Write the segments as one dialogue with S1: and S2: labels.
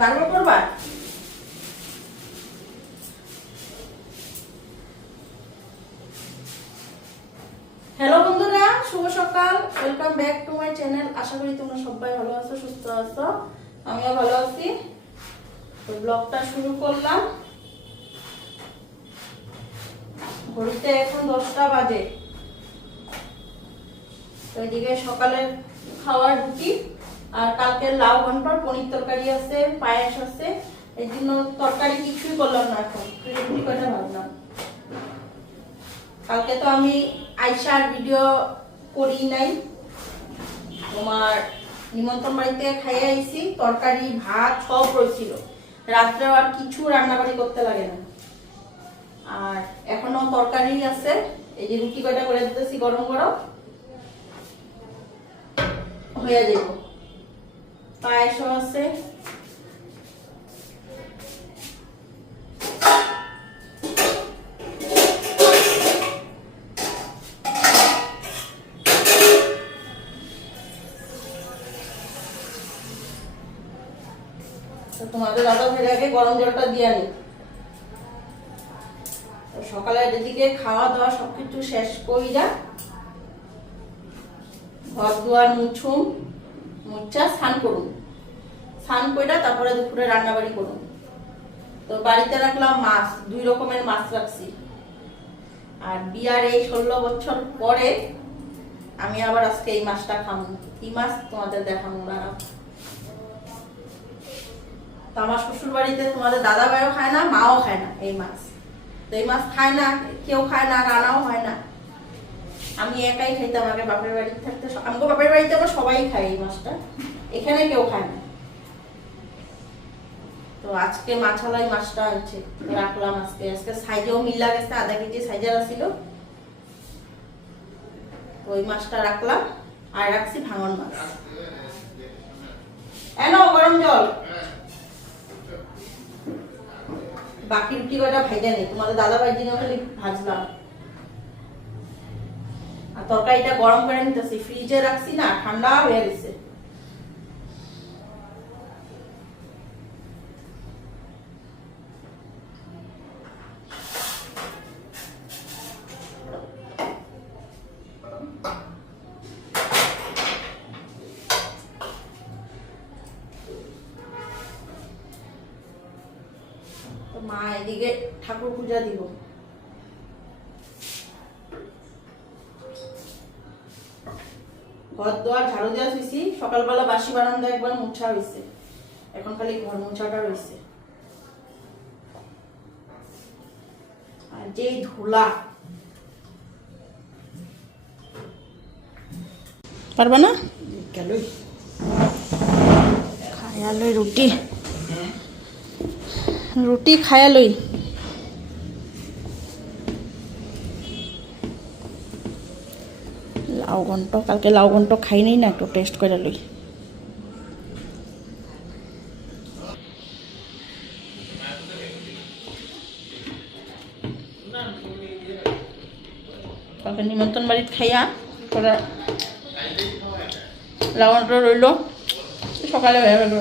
S1: গার্ব করবা হ্যালো বন্ধুরা, শুভ সকাল। Welcome back to my channel আশা করি তোমরা সবাই ভালো আছো, সুস্থ আছো। আমিও ভালো আছি। তো ব্লগটা শুরু করলাম। ঘড়িতে এখন দশটা বাজে। তো এদিকে সকালের খাওয়ার রুটি। আর কালকে লাউ ঘণ্টার পনির তরকারি আছে, পায়েস আছে। এই জন্য তরকারি কিছুই করলাম না এখন। রুটি কয়টা ভাবলাম কালকে তো আমি আইসার ভিডিও করি নাই। তোমার নিমন্ত্রণ বাড়িতে খাইয়ে আইছি। তরকারি, ভাত সব রয়েছিল। রাত্রেও আর কিছু রান্নাবাড়ি করতে লাগে না। আর এখনও তরকারি আছে। এই যে রুটি কয়টা করে দিতেছি, গরম গরম। হয়ে যাব পায়েসও আছে। তোমাদের দাদা ফেরে আগে গরম জলটা দিয়ে নি সকালে এদিকে খাওয়া দাওয়া সবকিছু শেষ করি যা ঘর দুয়ার মুছুম। মুচ্ছা স্নান করুন। স্নান কইরা তারপরে দুপুরে রান্না বাড়ি করুন। তো বাড়িতে রাখলাম মাছ, দুই রকমের মাছ রাখছি। আর বিয়ার এই ষোলো বছর পরে আমি আবার আজকে এই মাছটা খাব কি মাছ তোমাদের দেখাবো না তো আমার শ্বশুর বাড়িতে তোমাদের দাদা ভাইও খায় না, মাও খায় না এই মাছ। তো এই মাছ খায় না, কেউ খায় না রান্নাও হয় না। আমি একাই খাইতাম, আগে বাপের বাড়িতে থাকতে আমাকে বাপের বাড়িতে আবার সবাই খায় এই মাছটা। এখানে কেউ খায় না। তো আজকে মাছালাই মাছটা তো রাখলাম আজকে। আজকে সাইজেও মিল্লা গেছে আধা কেজি সাইজের আছিল। তো ওই মাছটা রাখলাম, আর রাখছি ভাঙন মাছ। এনো গরম জল। বাকি রুটি কয়টা ভাইজা নেই? তোমাদের দাদা ভাই খালি ভাজলাম। তরকারিটা গরম করে নিতেছি ফ্রিজে রাখছি না ঠান্ডা হয়ে গেছে। যেই ধুলা। পারবা না? খায়ালই রুটি। রুটি খায়ালই। লাউ ঘন্ট কালকে লাউ ঘন্ট খাই নাই না একটু টেস্ট করে লই কালকে নিমন্ত্রণ বাড়িত খাইয়া লাউ ঘন্ট রইল। সকালে হয়ে গেল।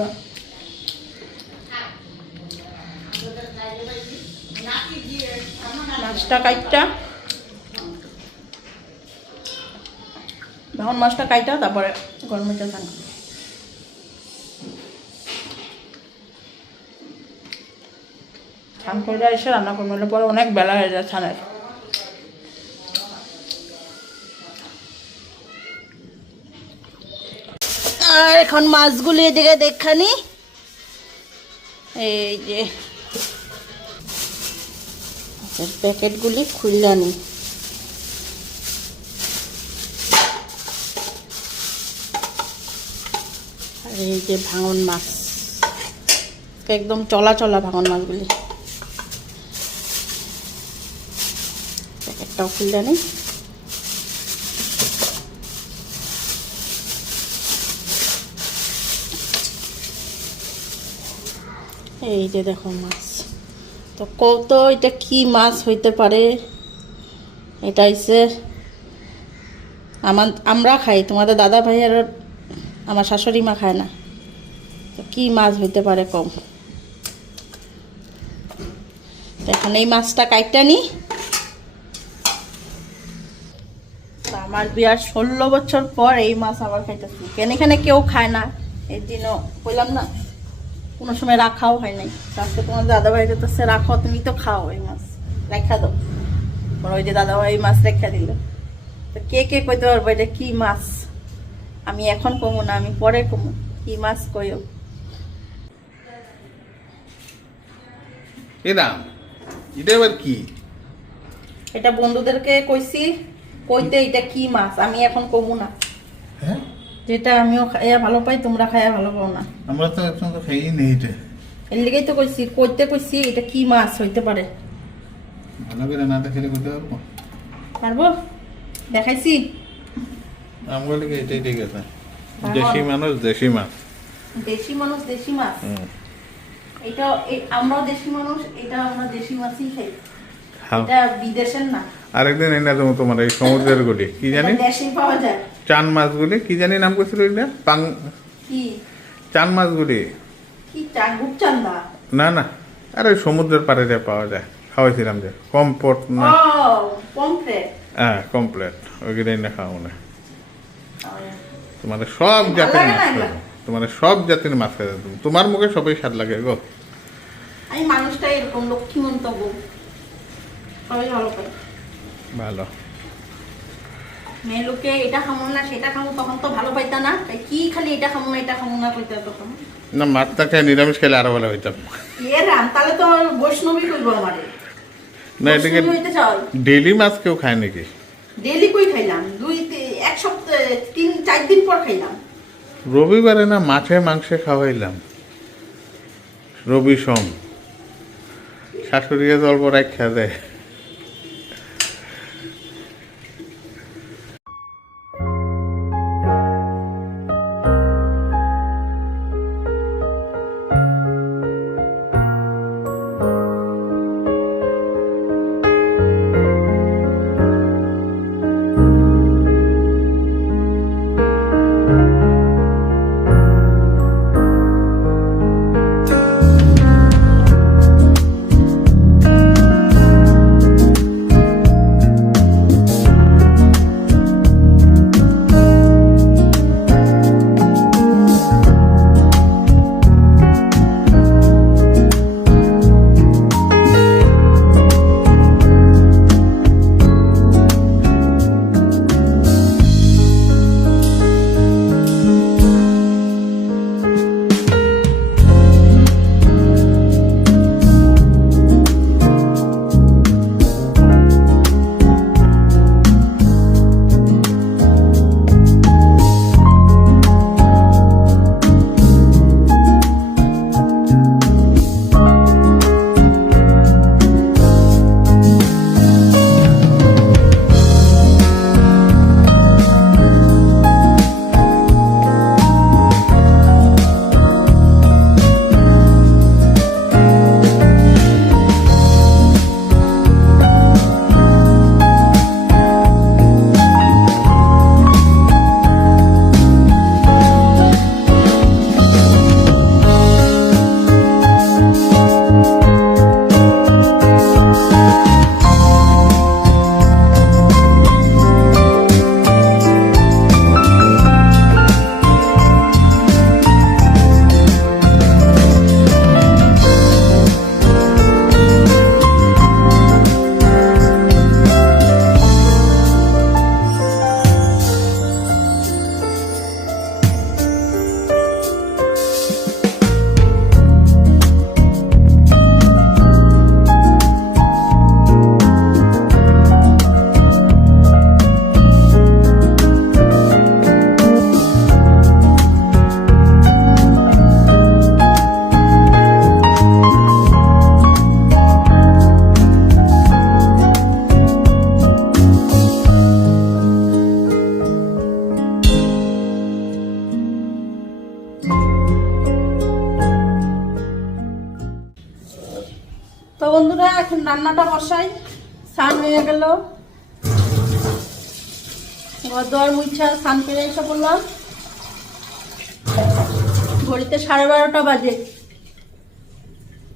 S1: মাছটা কাইটটা। ভাঙন মাছটা কাইটা, তারপরে গরম মরিচা চান ছান করে এসে রান্না করব পরে অনেক বেলা হয়ে যায় ছানের আর এখন মাছগুলি এদিকে দেখানি এই যে প্যাকেটগুলি খুললানি। আর এই যে ভাঙন মাছ, একদম চলা চলা ভাঙন মাছগুলি। প্যাকেটটাও খুললানি। এই যে দেখো মাছ। তো কত এটা কি মাছ হইতে পারে? এটা হচ্ছে আমার আমরা খাই, তোমাদের দাদা ভাই আর আমার শাশুড়ি মা খায় না। তো কি মাছ হইতে পারে কম? এখন এই মাছটা কাইটটা নি। আমার বিয়ার ষোলো বছর পর এই মাছ আবার খাইতেছি। কেন এখানে কেউ খায় না? এই জন্য বললাম না। কোনো সময় রাখাও হয় নাই। আজকে তোমার দাদা ভাই যেতেছে রাখো তুমি তো খাও এই মাছ রেখা দাও। পরে ওই যে দাদা ভাই এই মাছ রেখা দিল। তো কে কে কইতে পারব এটা কি মাছ? আমি এখন কমো না আমি পরে কমো। কি মাছ কইও?
S2: এ দাম এটা এবার কি?
S1: এটা বন্ধুদেরকে কইছি কইতে এটা কি মাছ? আমি এখন কমু না।
S2: হ্যাঁ?
S1: যেটা আমিও খাইয়া ভালো পাই তোমরা খাইয়া ভালো পাও না।
S2: আমরা তো এখন তো খাইই নেই এটা।
S1: এর লিগেই তো কইছি কইতে কইছি এটা কি মাছ হইতে পারে।
S2: ভালো করে না দেখে করতে পারব?
S1: পারব? দেখাইছি।
S2: আমরা লিখে এটাই ঠিক আছে। দেশি মানুষ দেশি মাছ।
S1: দেশি মানুষ দেশি মাছ। এটা আমরাও দেশি মানুষ এটা আমরা দেশি মাছই খাই।
S2: খাও
S1: এটা বিদেশের না।
S2: আরেকদিন এনে দেবো তোমার এই সমুদ্রের গুলি। কি জানি? চান মাছগুলি কি জানি নাম করছিল এটা পাং
S1: কি?
S2: চান মাছগুলি না না। আরে সমুদ্রের পাড়ে যে পাওয়া যায়। খাওয়াইছিলাম যে। কমপট না? হ্যাঁ কমপ্লেট। ওইগুলো এনে খাওয়া না। তোমার সব জাতের মাছ? খাব। তোমার সব জাতের মাছ দেবো তোমার মুখে সবাই স্বাদ লাগে গো।
S1: আমি মানুষটা এরকম লক্ষ্মী মন্তব্য সবাই ভালো পাই
S2: ভালো।
S1: এটা খামো না সেটা খামো তখন তো ভালো পাইতা না। তাই কি খালি এটা খামো না এটা খামো না কইতা তখন?
S2: না খেয়ে নিরামিষ খেলে আরও ভালো হইতাম।
S1: এ রাম তাহলে তো আমার বৈষ্ণবী কইব আমারে।
S2: না এটাকে ডেলি মাছ কেউ খায় নাকি?
S1: ডেলি কই খাইলাম? দুই এক সপ্তাহ তিন চার দিন পর খাইলাম।
S2: রবিবারে না মাছে মাংসে খাওয়াইলাম। রবি সোম। শাশুড়িয়ে জল পর এক খেয়া দেয়।
S1: মুছা স্নান করে এসে পড়লাম। ঘড়িতে সাড়ে বারোটা বাজে।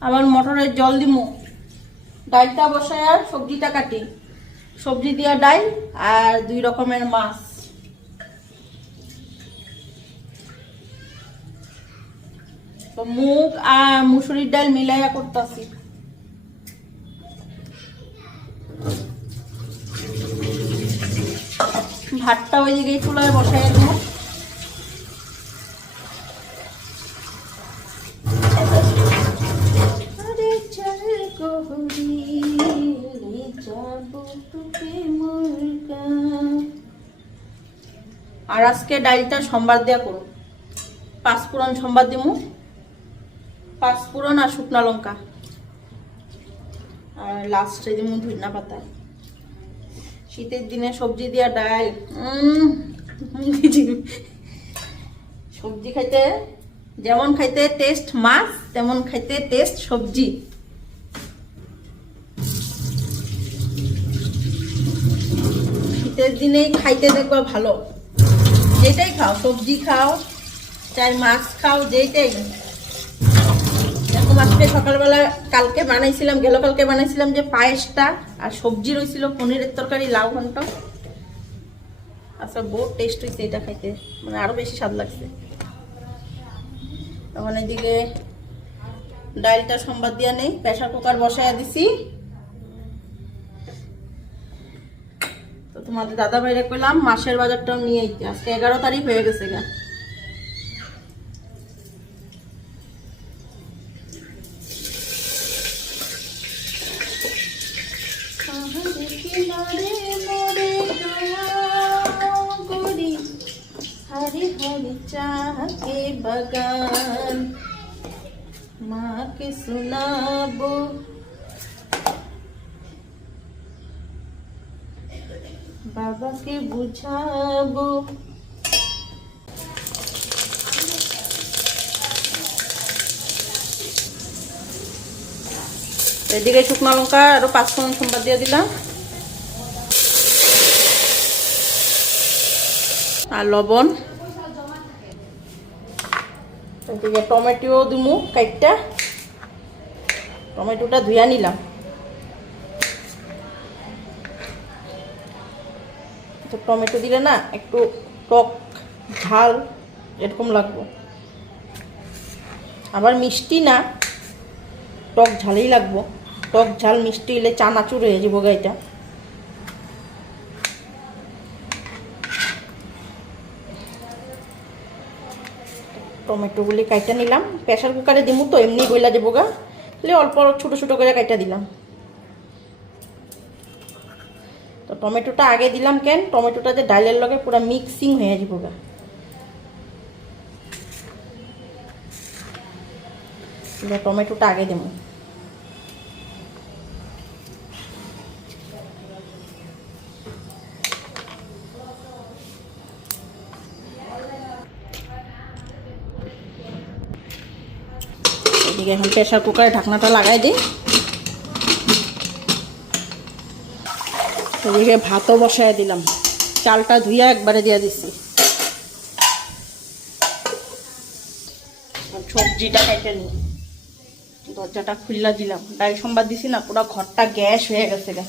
S1: আবার মটরের জল দিমু। ডালটা বসায় আর সবজিটা কাটি। সবজি দিয়া ডাল আর দুই রকমের মাছ। মুগ আর মুসুরির ডাল মিলাইয়া করতেছি। ভাতটা ওই দিকে চুলায় বসাই দেবো। আরে আজকে ডাইলটা সম্বাদ দেওয়া করুন। পাঁচফোড়ন সম্বাদ দিমু। পাঁচফোড়ন আর শুকনা লঙ্কা। আর লাস্টে দিমু ধনিয়া পাতা। শীতের দিনে সবজি দিয়া ডাল সবজি খাইতে যেমন খাইতে টেস্ট মাছ, তেমন খাইতে টেস্ট সবজি। শীতের দিনেই খাইতে দেখবা ভালো। যেটাই খাও, সবজি খাও, চাই মাছ খাও যেটাই এরকম আজকে সকালবেলা, কালকে বানাইছিলাম, গেল কালকে বানাইছিলাম যে পায়েসটা আর সবজি রয়েছিল পনিরের তরকারি, লাউ ঘন্ট। আচ্ছা বহুত টেস্ট হয়েছে এটা খাইতে। মানে আরও বেশি স্বাদ লাগছে। তখন এদিকে ডালটা সম্বাদ দিয়া নেই প্রেশার কুকার বসাইয়া দিছি। তো তোমাদের দাদা বাইরে কইলাম, মাসের বাজারটাও নিয়ে আজকে এগারো তারিখ হয়ে গেছে গা। এদিকে শুকনো লঙ্কা আরও পাঁচ ফোড়ন সোমবার দিয়ে দিলাম। আর লবণ। এদিকে টমেটো দিমু কাইটটা টমেটোটা ধুইয়া নিলাম। তো টমেটো দিলে না একটু টক ঝাল এরকম লাগবে। আবার মিষ্টি না, টক ঝালেই লাগবো। টক ঝাল মিষ্টি হলে চানাচুর হয়ে যাব গাইটা। টমেটোগুলি কাইটা নিলাম। প্রেশার কুকারে দিমু তো, এমনি গইলা যাব গা। তাহলে অল্প অল্প ছোটো ছোটো করে কাইটা দিলাম। তো টমেটোটা আগে দিলাম কেন? টমেটোটা যে ডালের লগে পুরো মিক্সিং হয়ে যাব গা। টমেটোটা আগে দেবো এখন প্রেশার কুকারে ঢাকনাটা লাগাই দিই। এদিকে ভাতও বসায় দিলাম। চালটা ধুইয়া একবারে দিয়ে দিছি সবজিটা কেটে নিই। দরজাটা খুললা দিলাম। ডাল সম্বাদ দিছি না, পুরো ঘরটা গ্যাস হয়ে গেছে গা।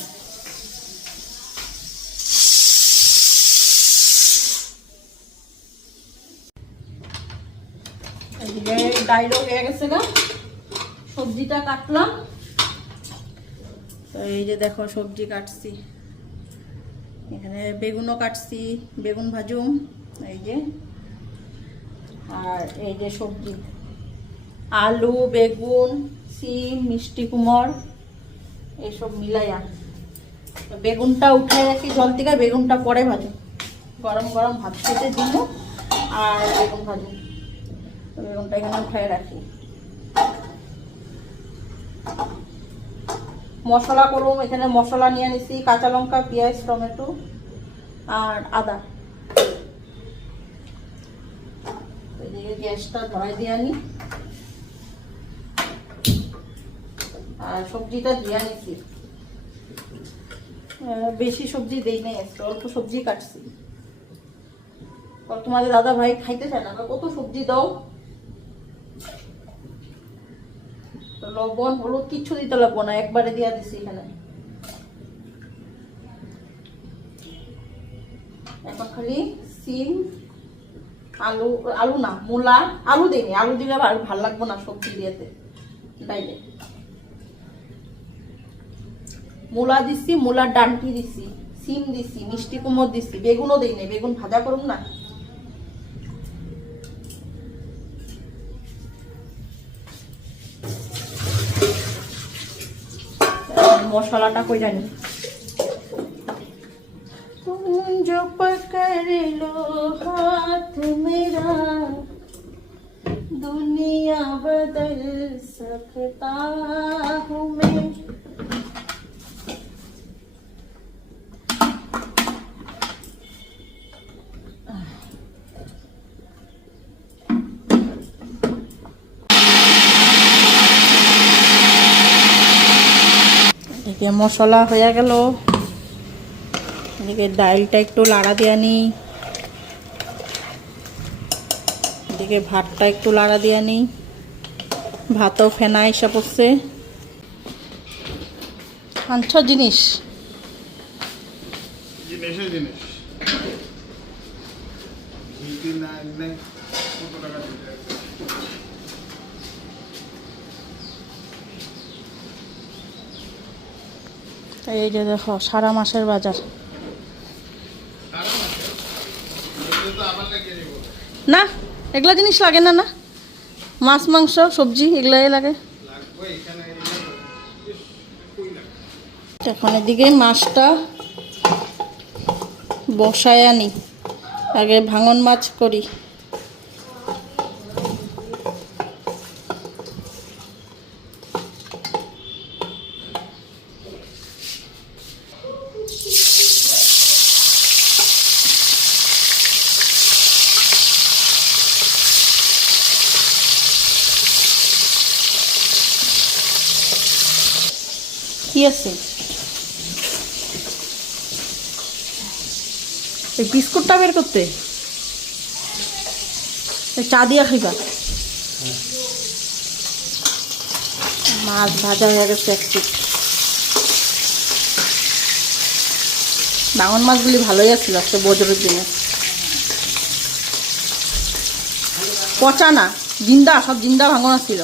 S1: ডাইলও হয়ে গেছে গা। সবজিটা কাটলাম। তো এই যে দেখো সবজি কাটছি। এখানে বেগুনও কাটছি, বেগুন ভাজুম, এই যে। আর এই যে সবজি। আলু, বেগুন, সিম, মিষ্টি কুমড়, এইসব মিলাইয়া বেগুনটা উঠে রাখি জল থেকে বেগুনটা পরে ভাজু। গরম গরম ভাত খেতে দিব, আর বেগুন ভাজু। বেগুনটা এখানে উঠায় রাখি। মশলা করুম এখানে মশলা নিয়ে নিছি কাঁচা লঙ্কা পেঁয়াজ টমেটো আর আদা। গ্যাসটা ধরাই দিয়ে আনি। আর সবজিটা দিয়ে নিছি আহ, বেশি সবজি দেই নাই অল্প সবজি কাটছি। তোমাদের দাদা ভাই খাইতে চায় না? কত সবজি দাও? লবণ, হলুদ কিচ্ছু দিতে লাগবো না, একবারে দিয়া দিছি এখানে। এখন খালি সিম, আলু আলু না, মূলা, আলু দিইনি, আলু দিলে ভালো ভালো লাগবো না সবজি দিয়েতে, ডাইলে। মূলা দিছি, মূলার ডান্টি দিছি, সিম দিছি, মিষ্টি কুমড় দিছি, বেগুনও দিই বেগুন ভাজা করুম না? মশলাটা কই জানি तुम जो पकड़ लो हाथ मेरा दुनिया बदल सकता हूँ मैं মশলা হয়ে গেল। এদিকে ডালটা একটু লাড়া দিয়ে নিই এদিকে ভাতটা একটু লাড়া দিয়ে নিই ভাতও ফেনা এসে পড়ছে। আনছ জিনিস?
S2: জিনিস ঘি না আনলে কত টাকা দিতে হবে?
S1: এই যে দেখো, সারা মাসের বাজার। না, এগুলা জিনিস লাগে না না মাছ, মাংস, সবজি, এগুলাই লাগে?
S2: এখন
S1: এদিকে মাছটা বসায় আনি আগে ভাঙন মাছ করি কি আছে এই বের করতে? চা দিয়া খাইবা। মাছ ভাজা হয়ে গেছে পিঠ বাঙন মাছগুলি ভালোই আছিল আজকে বজরের দিনে। পচা না, জিন্দা, সব জিন্দা ভাঙন আছিল।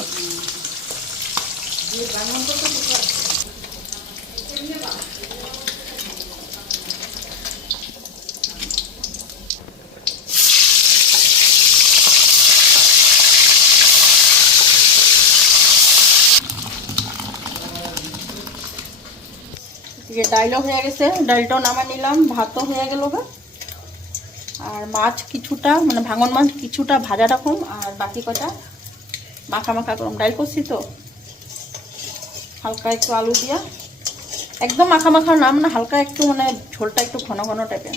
S1: এদিকে ডাইলও হয়ে গেছে, ডালটাও নামা নিলাম, ভাতও হয়ে গেল গা। আর মাছ কিছুটা মানে ভাঙন মাছ কিছুটা ভাজা রাখুন আর বাকি কটা মাখা মাখা করুন ডাইল করছি তো। হালকা একটু আলু দিয়া। একদম মাখা মাখা না মানে হালকা একটু মানে ঝোলটা একটু ঘন ঘন টাইপের।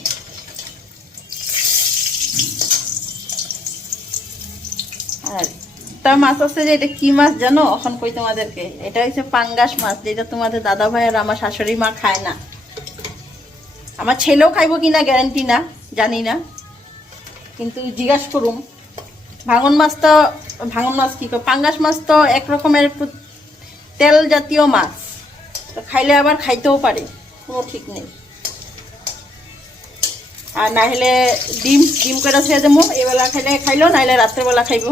S1: আর তা মাছ আছে যে, এটা কি মাছ জানো? এখন কই তোমাদেরকে? এটা হচ্ছে পাঙ্গাস মাছ, যেটা তোমাদের দাদা ভাই আর আমার শাশুড়ি মা খায় না। আমার ছেলেও খাইব কি না গ্যারান্টি না, জানি না। কিন্তু জিজ্ঞাসা করুম, ভাঙন মাছ তো, ভাঙন মাছ কি পাঙ্গাস মাছ তো এক রকমের তেল জাতীয় মাছ। তো খাইলে আবার খাইতেও পারে, কোনো ঠিক নেই। আর না হলে ডিম ডিম করে ছেড়ে দেবো, এবেলা খাইলে খাইলো নাহলে রাত্রেবেলা খাইবো।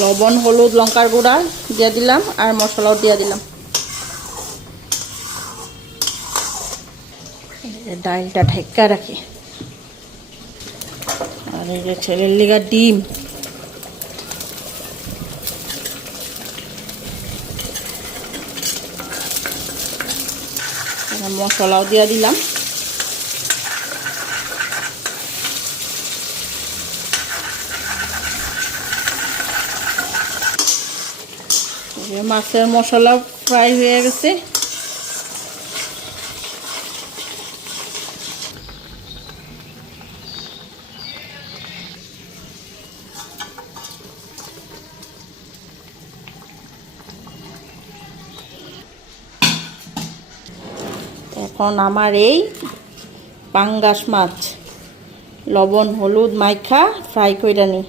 S1: লবণ, হলুদ, লঙ্কার গুঁড়া দিয়ে দিলাম আর মশলাও দিয়ে দিলাম। ডালটা ঢেক্কা রাখি। আর এই যে ছেলের লিগা ডিম। মশলাও দিয়ে দিলাম। মাছের মশলা ফ্রাই হয়ে গেছে। এখন আমার এই পাঙ্গাস মাছ। লবণ, হলুদ মাইখা ফ্রাই কইরা নি।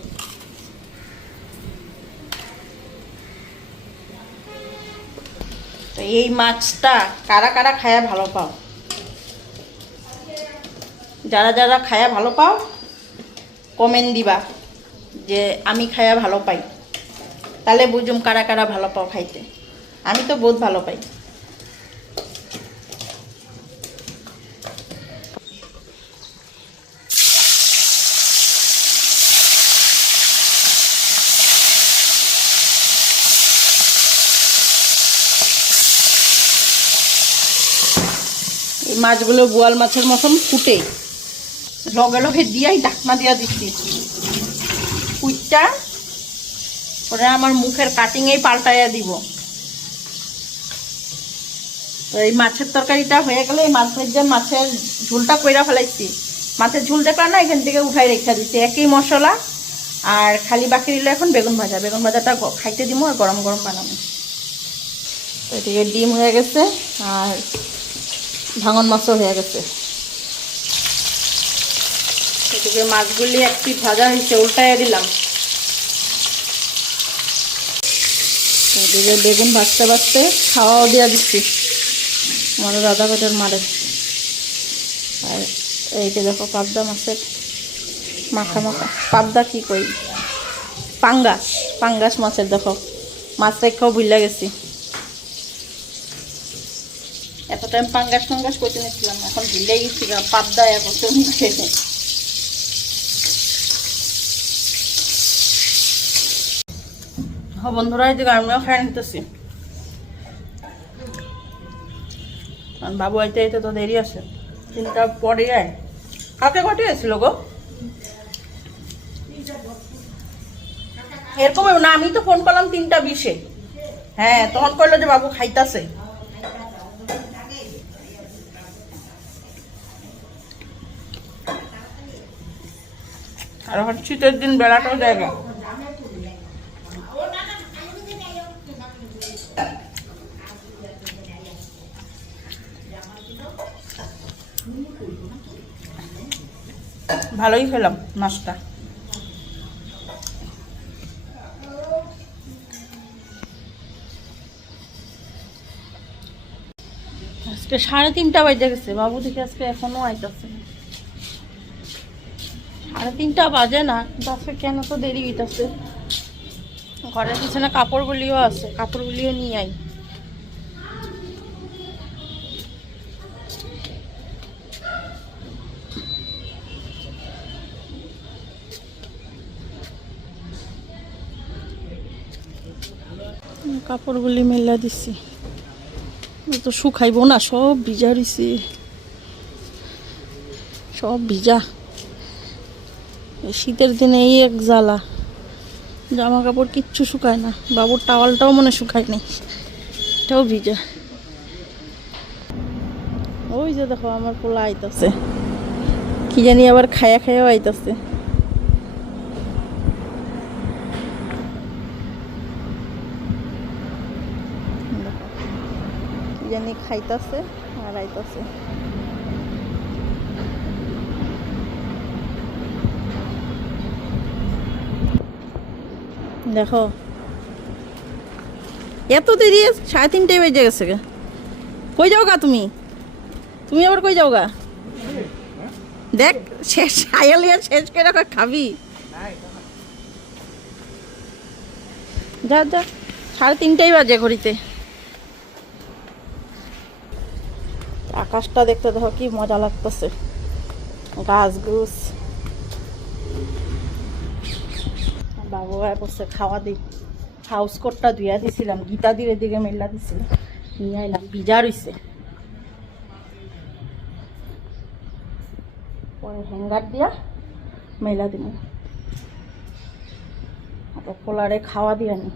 S1: এই মাছটা কারা কারা খায়া ভালো পাও? যারা যারা খায়া ভালো পাও কমেন্ট দিবা যে আমি খায়া ভালো পাই। তাহলে বুঝুম কারা কারা ভালো পাও খাইতে। আমি তো বহুত ভালো পাই। মাছগুলো বোয়াল মাছের মতন ফুটে। লগে লগে দিয়াই ডাকনা দিয়া দিচ্ছি। কুইটা ওরা আমার মুখের কাটিংয়েই পাল্টাইয়া দিব। তো এই মাছের তরকারিটা হয়ে গেলে এই মাছের যে মাছের ঝোলটা কইরা ফেলাইছি, মাছের ঝোল দেখলাম না এখান থেকে উঠাই রেখে দিচ্ছি। একই মশলা আর খালি বাকি দিলে এখন বেগুন ভাজা। বেগুন ভাজাটা খাইতে দিব আর গরম গরম বানাবো। তো এদিকে ডিম হয়ে গেছে আর ভাঙন মাছও হয়ে গেছে। এদিকে মাছগুলি এক পিঠ ভাজা হয়েছে উল্টাইয়া দিলাম। এদিকে বেগুন ভাজতে ভাজতে খাওয়াও দিয়া দিচ্ছি আমাদের দাদা বেটার মারে। আর এইটা দেখো পাবদা মাছের মাখা মাখা। পাবদা কি কই? পাঙ্গাস পাঙ্গাস মাছের দেখো। মাছ রেখাও ভুলে গেছি। টাইম পাঙ্গাস পাঙ্গাস করতে নিয়েছিলাম এখন ভুলে গেছি গা, পাবদা এখন তো বন্ধুরা আমিও আর বাবু তো দেরি আছে পরে কাকে গো? এরকম না আমি তো ফোন করলাম তিনটা বিশে। হ্যাঁ তখন করল যে বাবু খাইতাছে। আর এখন শীতের দিন বেলাটাও জায়গা ভালোই খেলাম মাছটা আজকে সাড়ে তিনটা বাজে গেছে, বাবু থেকে আজকে এখনও আইতাছে। সাড়ে তিনটা বাজে না আজকে কেন তো দেরি হইতাছে? ঘরের পিছনে কাপড়গুলিও আছে, কাপড়গুলিও নিয়ে আই কাপড়গুলি মেলা দিছি। তো শুকাইবো না, সব ভিজা রইছে। সব ভিজা। শীতের দিনে এই এক জ্বালা। জামা কাপড় কিচ্ছু শুকায় না। বাবুর টাওয়ালটাও মনে শুকায় নাই। এটাও ভিজা। ওই যে দেখো, আমার পোলা আইতাছে। কি জানি আবার খায়া খায়াও আইতাছে। জানি খাইতাছে আর আইতাছে। দেখো। এত দেরি? সাড়ে তিনটে বেজে গেছে কই যাও গা তুমি? তুমি আবার কই যাও গা? দেখ শেষ আয়ালিয়া শেষ করে খাবি। যা যা, সাড়ে তিনটেই বাজে ঘড়িতে। আকাশটা দেখতে দেখো কি মজা লাগতেছে। গাছ গুছ। বাবু বসে খাওয়া দিই হাউস কোটটা ধুইয়া দিছিলাম, গীতা দিয়ে দিকে মেলা দিছিলাম নিয়ে আইলাম ভিজা রইছে পরে হ্যাঙ্গার দিয়া মেলা দিন পোলারে খাওয়া দিয়া নি।